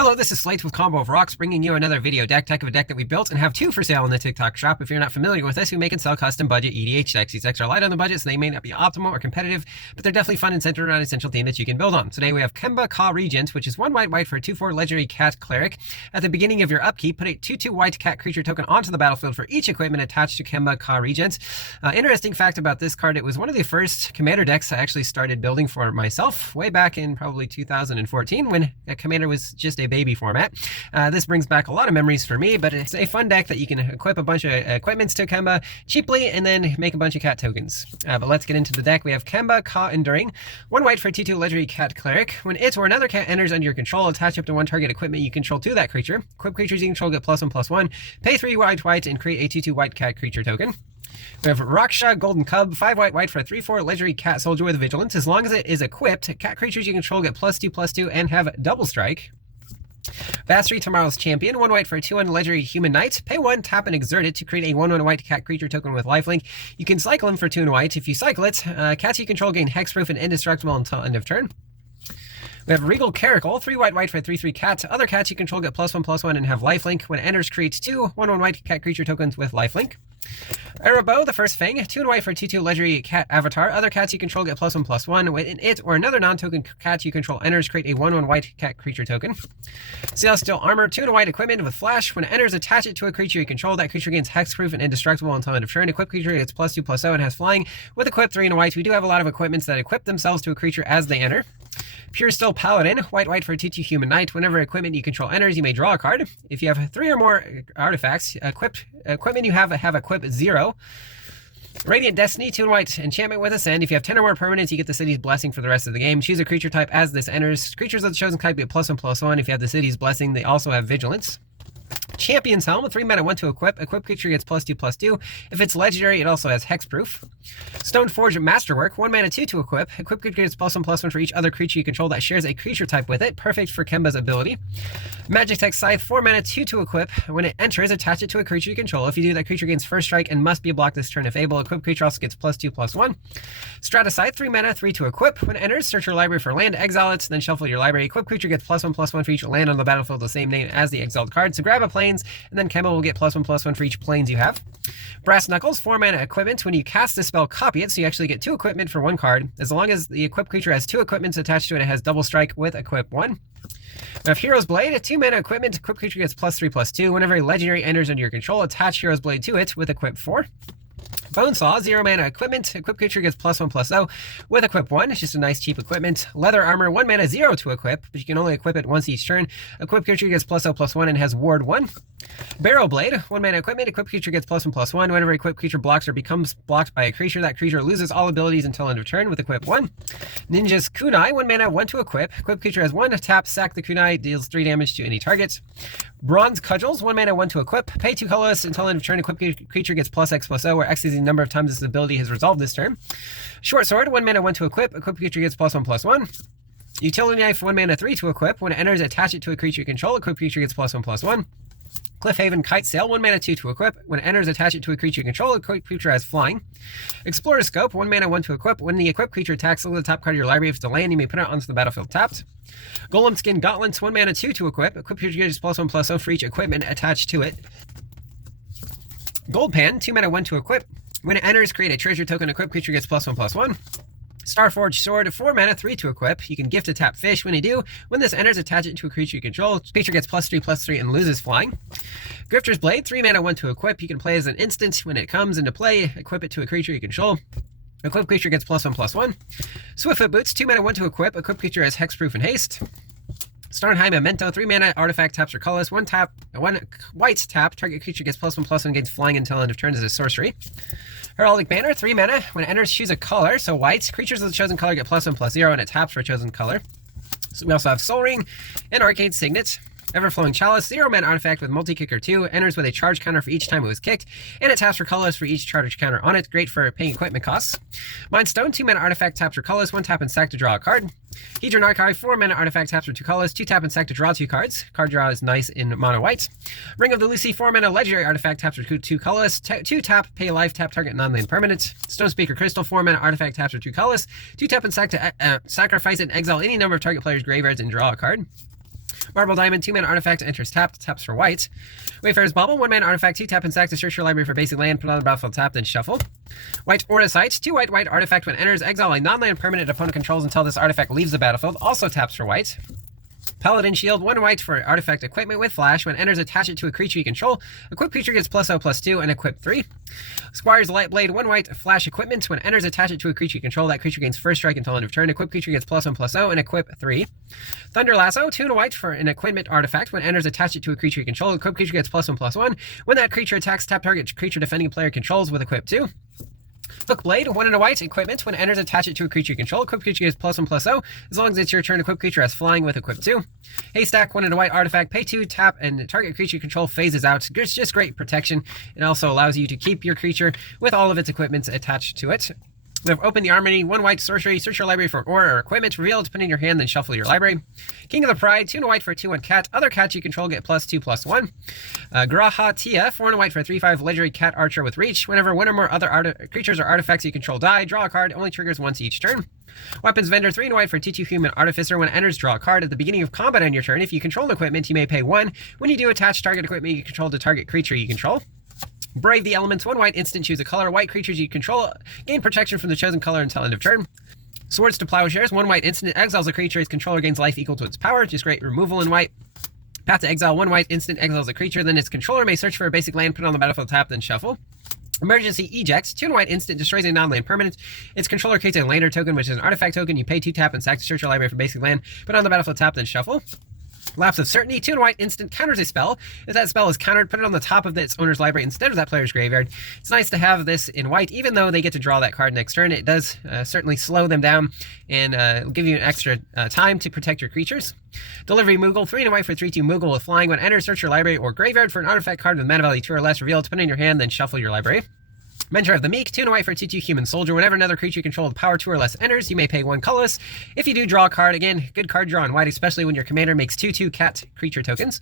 Hello, this is Slate with Combo of Rocks, bringing you another video deck of a deck that we built and have two for sale in the TikTok shop. If you're not familiar with us, we make and sell custom budget EDH decks. These decks are light on the budget, so they may not be optimal or competitive, but they're definitely fun and centered around an essential theme that you can build on. Today we have Kemba Regent, which is 1 white for a 2/4 legendary cat cleric. At the beginning of your upkeep, put a 2/2 white cat creature token onto the battlefield for each equipment attached to Kemba Regent. Interesting fact about this card, it was one of the first commander decks I actually started building for myself way back in probably 2014 when Commander was just a baby format. This brings back a lot of memories for me, but it's a fun deck that you can equip a bunch of equipments to Kemba cheaply and then make a bunch of cat tokens. But let's get into the deck. We have Kemba Enduring, 1 white for a 2/2 legendary cat cleric. When it or another cat enters under your control, attach up to 1 target equipment you control to that creature. Equip creatures you control get +1/+1. Pay 3 white and create a 2/2 white cat creature token. We have Raksha Golden Cub, 5 white for a 3/4 legendary cat soldier with vigilance. As long as it is equipped, cat creatures you control get +2/+2 and have double strike. Vastry, Tomorrow's Champion, 1 white for a 2/1 legendary human knight. Pay 1, tap and exert it to create a 1/1 white cat creature token with lifelink. You can cycle him for 2 and white. If you cycle it, cats you control gain hexproof and indestructible until end of turn. We have Regal Caracal, 3 white for a 3/3 cat. Other cats you control get +1/+1 and have lifelink. When it enters, creates 2 1/1 white cat creature tokens with lifelink. Erebos, the First Fang, 2 white for a 2/2 legendary cat avatar. Other cats you control get +1/+1. When it or another non-token cat you control enters, create a 1/1 white cat creature token. Celestial Armor, 2 white equipment with flash. When it enters, attach it to a creature you control. That creature gains hexproof and indestructible until end of turn. Equipped creature gets +2/+0 and has flying. With equip 3 and white, we do have a lot of equipments that equip themselves to a creature as they enter. Pure Still Paladin, white for a 2/2 human knight. Whenever equipment you control enters, you may draw a card. If you have 3 or more artifacts, equipment you have equip 0. Radiant Destiny, 2 white enchantment with Ascend. If you have 10 or more permanents, you get the city's blessing for the rest of the game. Choose a creature type as this enters. Creatures of the chosen type get +1/+1. If you have the city's blessing, they also have vigilance. Champion's Helm, 3 mana, 1 to equip. Equip creature gets +2/+2. If it's legendary, it also has hexproof. Stoneforge Masterwork, 1 mana, 2 to equip. Equip creature gets +1/+1 for each other creature you control that shares a creature type with it. Perfect for Kemba's ability. Magitech Scythe, 4 mana, 2 to equip. When it enters, attach it to a creature you control. If you do, that creature gains first strike and must be blocked this turn if able. Equip creature also gets +2/+1. Stratascythe, 3 mana, 3 to equip. When it enters, search your library for land, exile it, then shuffle your library. Equip creature gets +1/+1 for each land on the battlefield of the same name as the exiled card. So grab a plains, and then Kemba will get +1/+1 for each plains you have. Brass Knuckles, 4 mana equipment. When you cast the spell, copy it, so you actually get 2 equipment for 1 card. As long as the equipped creature has 2 equipments attached to it, it has double strike with equip 1. We have Hero's Blade, 2 mana equipment. Equipped creature gets +3/+2. Whenever a legendary enters under your control, attach Hero's Blade to it with equip 4. Bonesaw, 0 mana equipment. Equipped creature gets +1/+0 with equip 1. It's just a nice cheap equipment. Leather Armor, 1 mana, 0 to equip, but you can only equip it once each turn. Equipped creature gets +0/+1 and has ward 1. Barrow Blade, 1 mana equipment. Equipped creature gets +1/+1. Whenever equipped creature blocks or becomes blocked by a creature, that creature loses all abilities until end of turn with equip 1. Ninja's Kunai, 1 mana, 1 to equip. Equipped creature has 1 tap, sack the kunai, deals 3 damage to any target. Bronze Cudgels, 1 mana, 1 to equip. Pay 2 colorless until end of turn. Equipped creature gets +X/+0, where X is the number of times this ability has resolved this turn. Short Sword, 1 mana, 1 to equip. Equipped creature gets +1/+1. Utility Knife, 1 mana, 3 to equip. When it enters, attach it to a creature you control. Equipped creature gets +1/+1. Cliffhaven Kite Sail, 1 mana, 2 to equip. When it enters, attach it to a creature you control. A creature has flying. Explorer Scope, 1 mana, 1 to equip. When the equipped creature attacks, look at the top card of your library. If it's a land, you may put it onto the battlefield tapped. Golem Skin Gauntlets, 1 mana, 2 to equip. Equipped creature gets +1/+0 for each equipment attached to it. Gold Pan, 2 mana, 1 to equip. When it enters, create a treasure token. Equipped creature gets +1/+1. Starforged Sword, 4 mana, 3 to equip. You can gift a tap fish. When you do, when this enters, attach it to a creature you control. Creature gets +3/+3 and loses flying. Grifter's Blade, 3 mana, 1 to equip. You can play as an instant. When it comes into play, equip it to a creature you control. Equipped creature gets +1/+1. Swiftfoot Boots, 2 mana, 1 to equip. Equipped creature has hexproof and haste. Starnheim Memento, 3 mana, artifact taps or colors. 1 white tap, target creature gets +1/+1, gains flying until end of turn as a sorcery. Heraldic Banner, 3 mana. When it enters, choose a color. So white, creatures of the chosen color get +1/+0, and it taps for a chosen color. So we also have Soul Ring and Arcane Signet. Everflowing Chalice, 0 mana artifact with multi-kicker 2, enters with a charge counter for each time it was kicked, and it taps for colors for each charge counter on it. Great for paying equipment costs. Mindstone, 2 mana artifact taps for colors, 1 tap and sack to draw a card. Hedron Archive, 4 mana artifact taps for 2 colors, 2 tap and sack to draw 2 cards. Card draw is nice in mono white. Ring of the Lucy, 4 mana legendary artifact taps for 2 colors, 2 tap, pay life, tap target non-land permanent. Stone Speaker Crystal, 4 mana artifact taps for 2 colors, 2 tap and sack to sacrifice it and exile any number of target players' graveyards and draw a card. Marble Diamond, 2-mana artifact, enters tapped, taps for white. Wayfarer's Bauble, 1-mana artifact, 2-tap and sack to search your library for basic land, put on the battlefield tapped, then shuffle. White Ornithite, 2 white artifact, when enters, exile a non-land permanent opponent controls until this artifact leaves the battlefield, also taps for white. Paladin Shield, 1 white for artifact equipment with flash. When enters, attach it to a creature you control. Equip creature gets +0/+2 and equip 3. Squire's Lightblade, 1 white flash equipment. When enters, attach it to a creature you control. That creature gains first strike until end of turn. Equip creature gets +1/+0 and equip 3. Thunder Lasso, 2 white for an equipment artifact. When enters, attach it to a creature you control. Equip creature gets +1/+1. When that creature attacks, tap target creature defending a player controls with equip 2. Hook Blade, 1 white equipment. When enters, attach it to a creature you control. Equip creature gets +1/+0. As long as it's your turn, equip creature has flying with equip 2. Haystack, 1 white artifact. Pay 2, tap, and target creature you control phases out. It's just great protection. It also allows you to keep your creature with all of its equipments attached to it. We have Open the Armory, 1 white sorcery. Search your library for ore or equipment. Reveal it, put it in your hand, then shuffle your library. King of the Pride, 2 white for a 2/1 cat. Other cats you control get +2/+1. Graha Tia, 4 white for a 3/5 legendary cat archer with reach. Whenever one or more other creatures or artifacts you control die, draw a card. Only triggers once each turn. Weapons Vendor, 3 white for a 2/2 human artificer. When enters, draw a card. At the beginning of combat on your turn, if you control an equipment, you may pay 1. When you do, attach target equipment you control to target creature you control. Brave the Elements, 1 white instant, choose a color. White creatures you control gain protection from the chosen color until end of turn. Swords to Plowshares, 1 white instant, exiles a creature. Its controller gains life equal to its power. Just great removal in white. Path to Exile, 1 white instant, exiles a creature. Then its controller may search for a basic land, put it on the battlefield tap, then shuffle. Emergency Eject, 2 white instant, destroys a non-land permanent. Its controller creates a lander token, which is an artifact token. You pay 2 tap and sack to search your library for basic land, put it on the battlefield tap, then shuffle. Lapse of Certainty, 2 white instant, counters a spell. If that spell is countered, put it on the top of its owner's library instead of that player's graveyard. It's nice to have this in white, even though they get to draw that card next turn. It does certainly slow them down and give you an extra time to protect your creatures. Delivery Moogle, 3 white for 3/2 Moogle with flying. When enters, search your library or graveyard for an artifact card with mana value 2 or less. Reveal it, put it in your hand, then shuffle your library. Mentor of the Meek, 2 white for a 2/2 human soldier. Whenever another creature you control with power 2 or less enters, you may pay 1 colorless. If you do, draw a card. Again, good card draw in white, especially when your commander makes 2/2 cat creature tokens.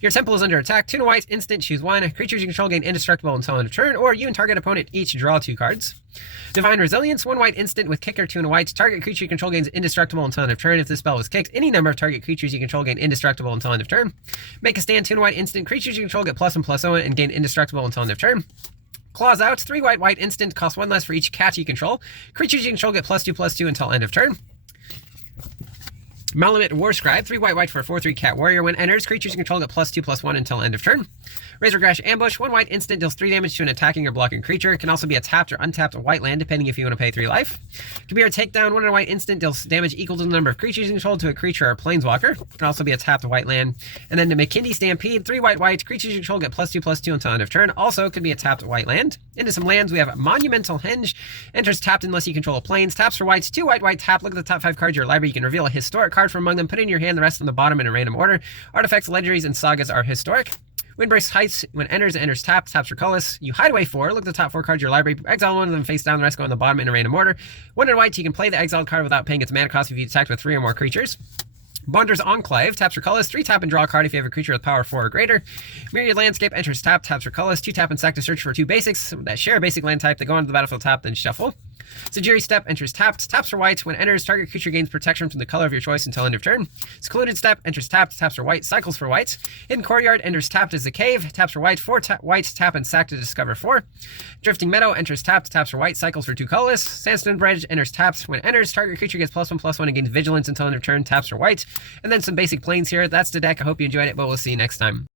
Your temple is under attack. 2 white instant, choose 1. Creatures you control gain indestructible until end of turn, or you and target opponent each draw 2 cards. Divine Resilience, 1 white instant with kicker, 2 white. Target creature you control gains indestructible until end of turn. If this spell is kicked, any number of target creatures you control gain indestructible until end of turn. Make a Stand, 2 white instant. Creatures you control get +1/+0 and gain indestructible until end of turn. Claws Out, 3 white instant, costs 1 less for each cat you control. Creatures you control get +2/+2 until end of turn. Malamute Warscribe, 3 white for a 4/3 cat warrior. When enters, creatures you control get +2/+1 until end of turn. Razorgrash Ambush, 1 white instant, deals 3 damage to an attacking or blocking creature. It can also be a tapped or untapped white land, depending if you want to pay 3 life. Kabir Takedown, 1 white instant, deals damage equal to the number of creatures you control to a creature or planeswalker. It can also be a tapped white land. And then the McKinney Stampede, 3 white, creatures you control get +2/+2 until end of turn. Also could be a tapped white land. Into some lands, we have Monumental Henge, enters tapped unless you control a plains. Taps for whites, 2 white tap. Look at the top 5 cards of your library. You can reveal a historic card from among them, put it in your hand, the rest on the bottom in a random order. Artifacts, legendaries, and sagas are historic. Windburst Heights, when enters taps for colorless. You hide away 4, look at the top 4 cards of your library, exile 1 of them face down, the rest go on the bottom in a random order. 1 white, you can play the exiled card without paying its mana cost if you attacked with 3 or more creatures. Bonder's Enclave, taps for colorless, 3 tap and draw a card if you have a creature with power 4 or greater. Myriad Landscape, enters taps for colorless, 2 tap and sack to search for 2 basics that share a basic land type that go onto the battlefield tap, then shuffle. Sajiri Step, enters taps for white. When enters, target creature gains protection from the color of your choice until end of turn. Secluded Step, enters taps for white, cycles for white. Hidden Courtyard, enters tapped as a cave, taps for white, 4 white, tap and sack to discover 4. Drifting Meadow, enters taps for white, cycles for 2 colorless. Sandstone Bridge, enters taps. When enters, target creature gets +1/+1 and gains vigilance until end of turn, taps for white. And then some basic planes here. That's the deck. I hope you enjoyed it, but we'll see you next time.